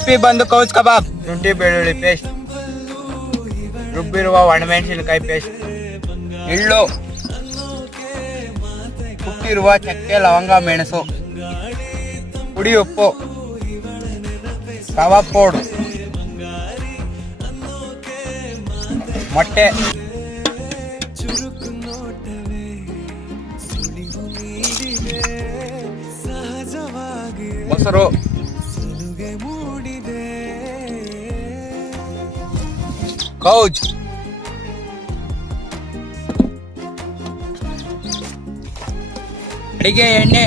recipe ಬಂದು couch ಕಬಾಬ್, ಶುಂಠಿ ಬೆಳ್ಳುಳ್ಳಿ ಪೇಸ್ಟ್, ರುಬ್ಬಿರುವ ಒಣಮೆಣಸಿನಕಾಯಿ ಪೇಸ್ಟ್, ಎಳ್ಳು, ಕುಟ್ಟಿರುವ ಚಕ್ಕೆ ಲವಂಗ ಮೆಣಸು, ಪುಡಿ ಉಪ್ಪು, ಕಬಾಬ್ ಪೌಡರ್, ಮೊಟ್ಟೆ, ಮೊಸರು, ಕೌಚ್, ಅಡಿಗೆ ಎಣ್ಣೆ,